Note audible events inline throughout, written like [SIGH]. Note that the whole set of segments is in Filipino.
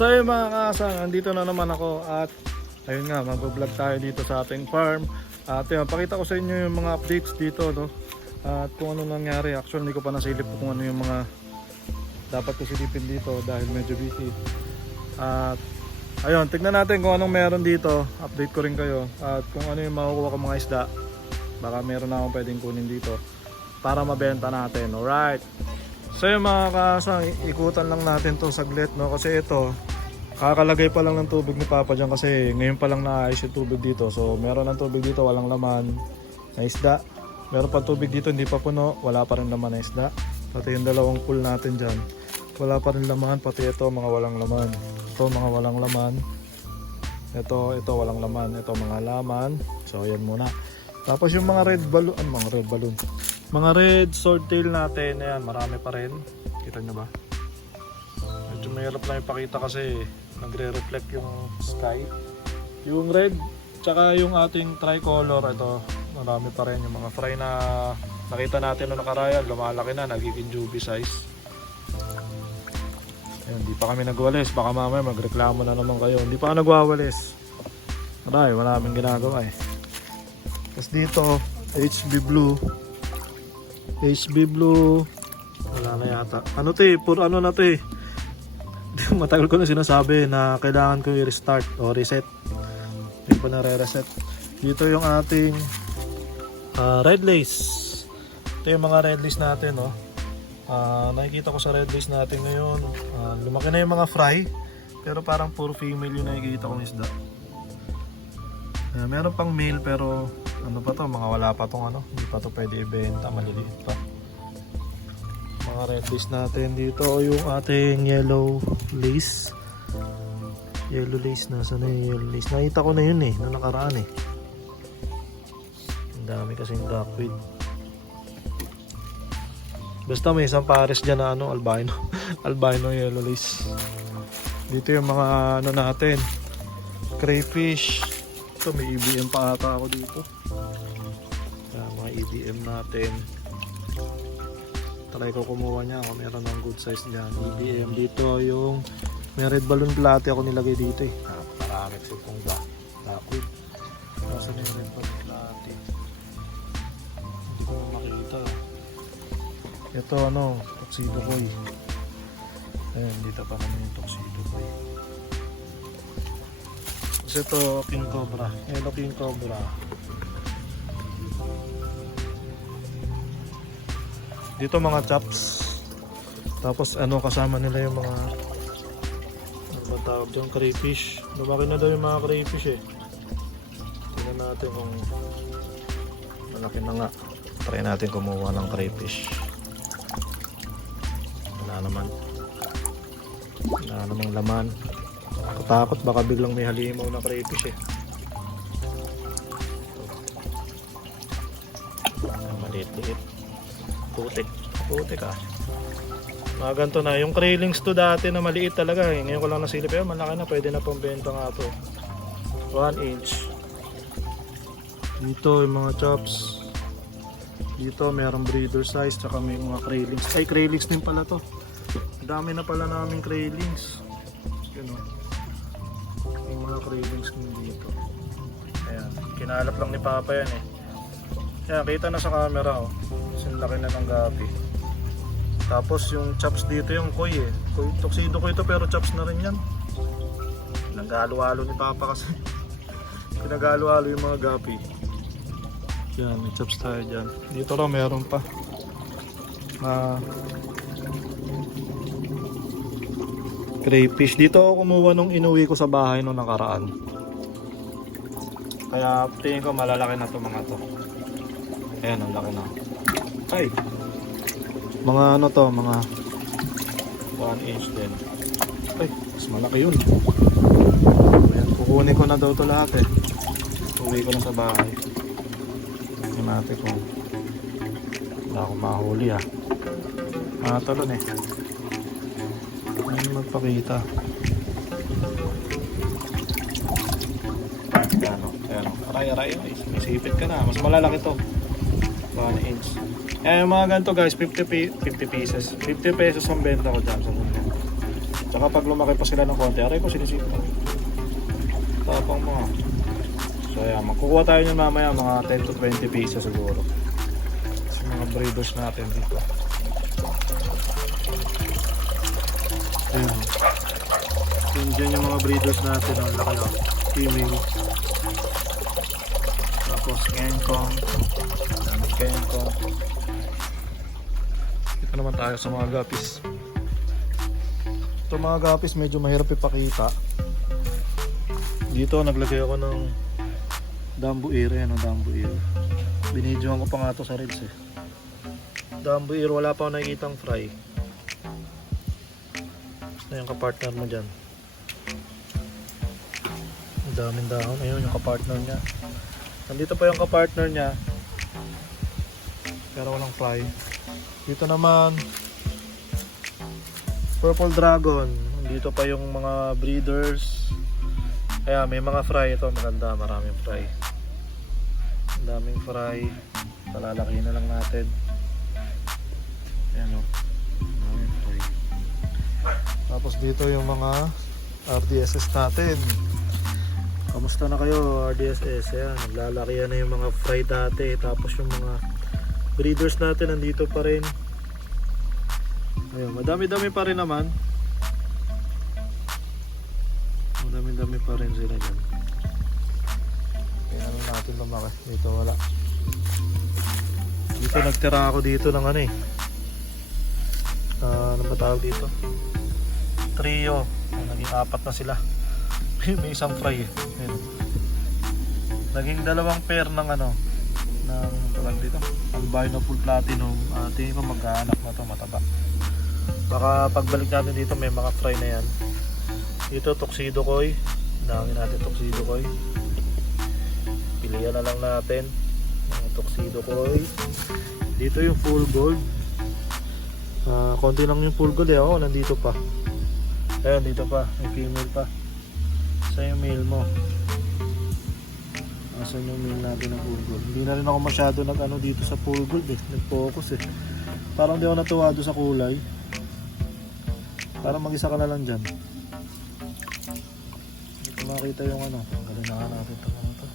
So yun mga kasang, andito na naman ako at ayun nga, mag-vlog tayo dito sa ating farm. At yun, pakita ko sa inyo yung mga updates dito, no? At kung ano nangyari, actually hindi ko pa nasilip kung ano yung mga dapat ko silipin dito dahil medyo busy. At ayun, tignan natin kung anong meron dito. Update ko rin kayo. At kung ano yung makukuha ko mga isda. Baka meron na akong pwedeng kunin dito para mabenta natin. Alright. So yung mga kasang, ikutan lang natin to saglit no kasi ito kakalagay pa lang ng tubig ni Papa dyan kasi ngayon pa lang naayos yung tubig dito. So meron ng tubig dito, walang laman na isda. Meron pa tubig dito, hindi pa puno, wala pa rin laman na isda. Pati yung dalawang pool natin dyan, wala pa rin laman. Pati ito, mga walang laman. Ito, mga walang laman. Ito, ito walang laman. Ito, mga laman. So yan muna. Tapos yung mga red balloon, ano mga red balloon? Mga red swordtail natin, ayan, marami pa rin. Kita nyo ba? Medyo mahirap lang ipakita kasi nagre-reflect yung sky. Yung red, tsaka yung ating tricolor, ito, marami pa rin yung mga fry na nakita natin noong nakaraya, lumalaki na, nagiging juvie size. Ayun, hindi pa kami nagwalis, baka mamaya magreklamo na naman kayo. Hindi pa ako nagwawalis. Aray, wala kaming ginagawa eh. Tapos dito, HB Blue. HB Blue. Wala na yata. Ano te, puro ano na te. [LAUGHS] Matagal ko na sinasabi na kailangan ko i-restart o reset. Hindi pa nare-reset. Dito yung ating ah, red lace. Ito yung mga red lace natin, no. Ah, nakikita ko sa red lace natin ngayon, ah, lumaki na yung mga fry, pero parang puro female yung nakikita kong isda. Ah, meron pang male pero ano pa to, mga wala pa tong ano, hindi pa to pwede ibenta, maliliit pa. Mga red lace natin dito, yung ating yellow lace. Yellow lace, nasa na yung yellow lace? Nakita ko na yun eh, na nakaraan eh. Ang dami kasing duckweed. Basta may isang pares dyan na ano, albino. [LAUGHS] albino yellow lace. Dito yung mga ano natin. Crayfish. Ito may EBM pa ata ako dito. Yan, mga EBM natin. Try ko kumuha niya kung meron ng good size niyan. EBM dito yung may red balloon platy ako nilagay dito eh. Ah, marami po kong da. Dakwit. Nasaan yung red balloon platy? Hindi ko na makita. Ito ano, tuxedo boy. Ayan, dito pa naman yung tuxedo boy. Tapos ito, king cobra. Hello king cobra. Dito mga chops. Tapos ano kasama nila yung mga ano ba tawag dyan, crayfish. Lumaki na daw yung mga crayfish eh. Tingnan natin kung malaki na nga. Try natin kumuha ng crayfish. Wala naman. Wala namang laman. Katakot baka biglang may halimaw na crayfish eh. Maliit-liit. Putik. Putik ah. Mga ganito na. Yung craylings to dati na maliit talaga eh. Ngayon ko lang nasilip yun. Malaki na. Pwede na pang benta nga to. 1 inch. Dito yung mga chops. Dito mayroong breeder size. Tsaka may mga craylings. Ay craylings din pala to. Dami na pala namin craylings. Yun o. Yung mga craylings din dito. Ayan. Kinalap lang ni Papa yan eh. Ayan, kita na sa camera oh. Laki na ng gabi. Tapos yung chops dito yung koi eh. Koi, tuxedo ko ito pero chops na rin yan. Nagalo-halo ni Papa kasi. [LAUGHS] Pinagalo-halo yung mga gapi. Yan, may chops tayo dyan. Dito raw meron pa. Ah, crayfish. Dito ako kumuha nung inuwi ko sa bahay nung nakaraan. Kaya tingin ko malalaki na to mga to. Ayan, ang laki na. Ay! Mga ano to, mga 1 inch din. Ay, mas malaki yun. Ayan, kukunin ko na daw to lahat eh. Uwi ko na sa bahay. Tingnan natin kung wala akong mahuli ah. Mga talon eh. Ano magpakita? Ayan o, ayan o. Aray, aray, aray. Isipit ka na. Mas malalaki to. 1 inch. Eh, mga ganito guys, 50, pi- 50 pieces. 50 pesos ang benta ko dyan sa mundo. Tsaka pag lumaki pa sila ng konti, aray ko sinisip ko. Tapang mga. So ayan, magkukuha tayo nyo mamaya mga 10 to 20 pieces siguro. Sa mga breeders natin dito. Ayan. Yun dyan yung mga breeders natin. Ang laki lang. Female. Tapos Kenkong. Ayan, Kenkong. Dito naman tayo sa mga gapis. Ito mga gapis medyo mahirap ipakita. Dito naglagay ako ng Dambu ear. Ayan ang Dambu ear. Binidyohan ko pa nga to sa reels eh. Dambu ear wala pa ako nakikitang fry. Ayan kapartner mo dyan. Ang daming dahon. Ayun yung kapartner niya. Nandito pa yung kapartner niya. Pero walang fly. Dito naman Purple Dragon. Dito pa yung mga breeders. Kaya may mga fry ito. Maganda. Maraming fry. Ang daming fry. Palalaki na lang natin. Ayan o. Daming fry. Tapos dito yung mga RDSS natin. Kamusta na kayo RDSS? Ayan, naglalaki na yung mga fry dati. Tapos yung mga breeders natin nandito pa rin. Ayun, madami-dami pa rin naman. Madami-dami pa rin sila dyan. Kaya ano natin lumaki. Dito wala. Dito nagtira ako dito ng ano eh. Ah, ano ba tawag dito? Trio. Naging apat na sila. [LAUGHS] May isang fry eh. Ayun. Naging dalawang pair ng ano ng tawag dito albino full platinum uh, tingin ko magkaanak na to mataba baka pagbalik natin dito may mga fry na yan. Dito tuxedo koi dami natin tuxedo koi pilihan na lang natin. Mga tuxedo koi dito yung full gold. Ah, konti lang yung full gold eh. Oh nandito pa. Ayun dito pa. May female pa. Sa yung male mo? Asan yung mail natin ng full gold? Hindi na rin ako masyado nag ano dito sa full gold eh. Nag-focus eh. Parang di ako natuwa sa kulay. Parang mag-isa ka na lang dyan. Hindi makita yung ano. Galing na nga natin ito. Ano to?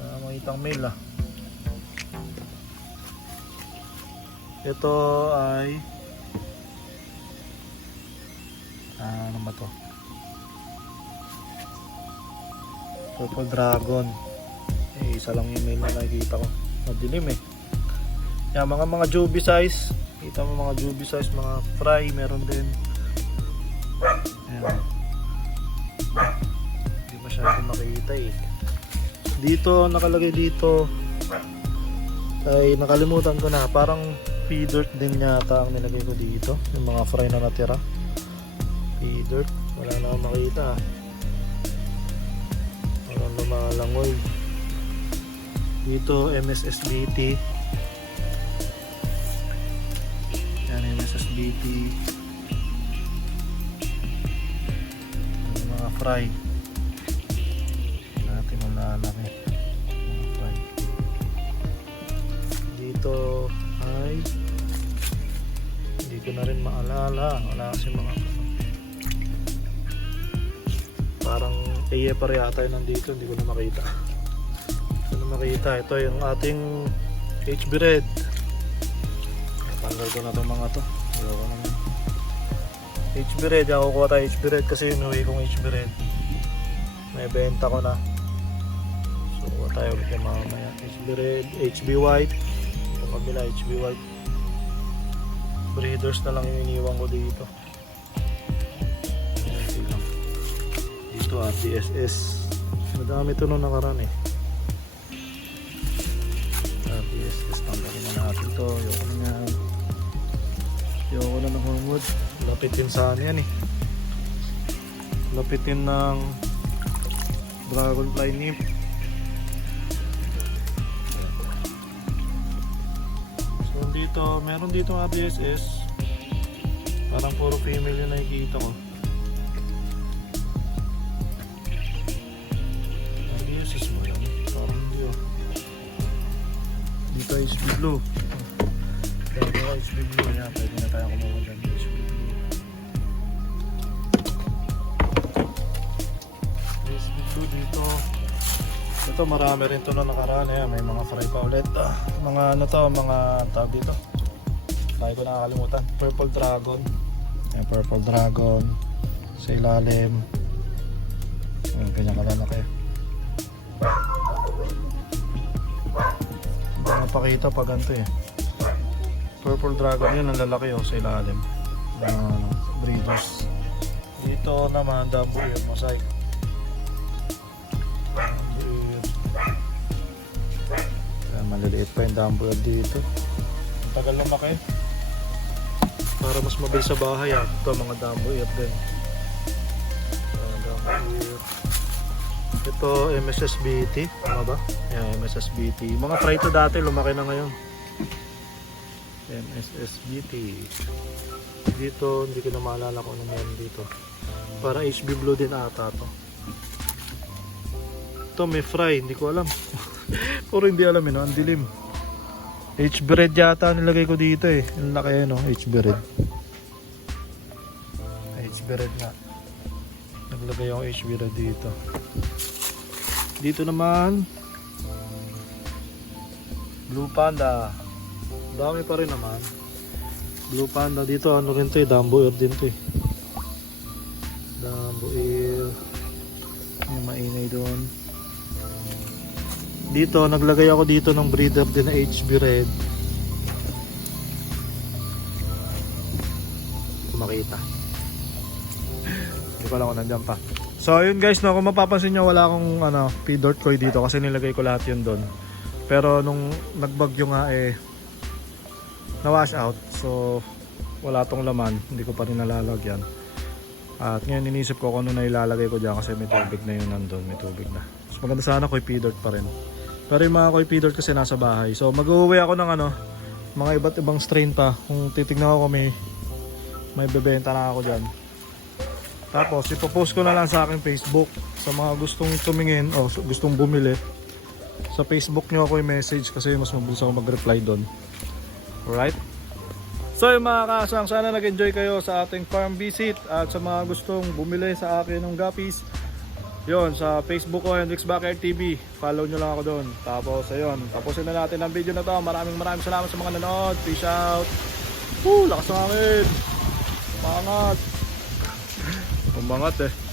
Para makita ang mail ah. Ito ay ah, ano ba to? Purple Dragon. Eh, isa lang yung main na nakikita ko. Madilim eh. Yan, mga mga juby size. Kita mo mga juby size, mga fry, meron din. Ayan. Hindi masyado makita eh. Dito, nakalagay dito. Ay, nakalimutan ko na. Parang pea dirt din yata ang nilagay ko dito. Yung mga fry na natira. Pea dirt. Wala na akong makita. Walang lumalangoy. Dito MSSBT. Yung mga fry. Natin malalaki. Mga fry. Dito ay hindi ko na rin maalala. Wala kasi mga parang Iya pa rin yata yun nandito, hindi ko na makita. Hindi ko na makita. Ito yung ating HB Red. Tanggal ko na itong mga to. HB Red, ako kukuha tayo HB Red kasi inuwi kong HB Red. May benta ko na. So kuha tayo ulit yung mamaya. HB Red, HB White. Yung kabila HB White. Breeders na lang yung iniwan ko dito. Dito RDSS madami ito nung nakaraan eh RDSS tanggalin na natin to na nga na ng hormone lapitin saan yan eh lapitin ng dragonfly nymph so dito meron dito RDSS parang puro female yung nakikita ko RDSS mo yan. Parang hindi oh. Dito HB Blue. Dito HB Blue. Yan, pwede na tayo kumuha dyan. Ito marami rin to na nakaraan. Ayan, may mga fry pa ulit. Ah, mga ano to, mga tawag dito. Tayo ko nakakalimutan. Purple Dragon. Ayan, Purple Dragon. Sa ilalim. Ayan, ganyan kalalaki. Hindi napakita pa ganito eh. Purple Dragon yun, ang lalaki oh, sa ilalim. Mga ano, breeders. Dito naman, Dumbo Ear Mosaic. Maliliit pa yung Dumbo Ear dito. Tagal lumaki. Para mas mabilis sa bahay ah. Ito mga Dumbo Ear din. Ito MSSBT, tama ba? Yeah, MSSBT. Mga fry to dati, lumaki na ngayon. MSSBT. Dito, hindi ko na maalala kung ano meron dito. Para HB Blue din ata to. Ito may fry, hindi ko alam. [LAUGHS] Puro hindi alam eh, no? ang dilim. HB Red yata nilagay ko dito eh. Ang laki no, HB Red. HB Red nga. Naglagay ako HB Red dito. Dito naman Blue Panda. Dami pa rin naman. Blue Panda dito ano rin to eh, Dumbo Ear din to eh. Dumbo Ear. May mainay doon. Dito, naglagay ako dito ng breeder din na HB Red. Makita. Hindi ko alam kung nandyan pa. So ayun guys, no, kung mapapansin nyo wala akong ano, feeder koi dito kasi nilagay ko lahat yun doon. Pero nung nagbagyo nga eh na wash out. So wala tong laman, hindi ko pa rin nalalagyan. At ngayon inisip ko kung ano na ilalagay ko dyan kasi may tubig na yun nandun, may tubig na. So maganda sana koi feeder pa rin. Pero yung mga koi feeder kasi nasa bahay. So mag-uwi ako ng ano, mga iba't ibang strain pa. Kung titignan ko may may bebenta na ako dyan. Tapos ipopost ko na lang sa aking Facebook sa mga gustong tumingin o gustong bumili. Sa Facebook nyo ako i-message kasi mas mabilis ako mag-reply doon. Alright? So yung mga kasang, sana nag-enjoy kayo sa ating farm visit at sa mga gustong bumili sa akin ng guppies. Yon sa Facebook ko, Hendrix Backyard TV. Follow nyo lang ako doon. Tapos ayun, tapusin na natin ang video na to. Maraming maraming salamat sa mga nanood. Peace out. Woo, lakas ng hangin. Mangat. Umangat eh.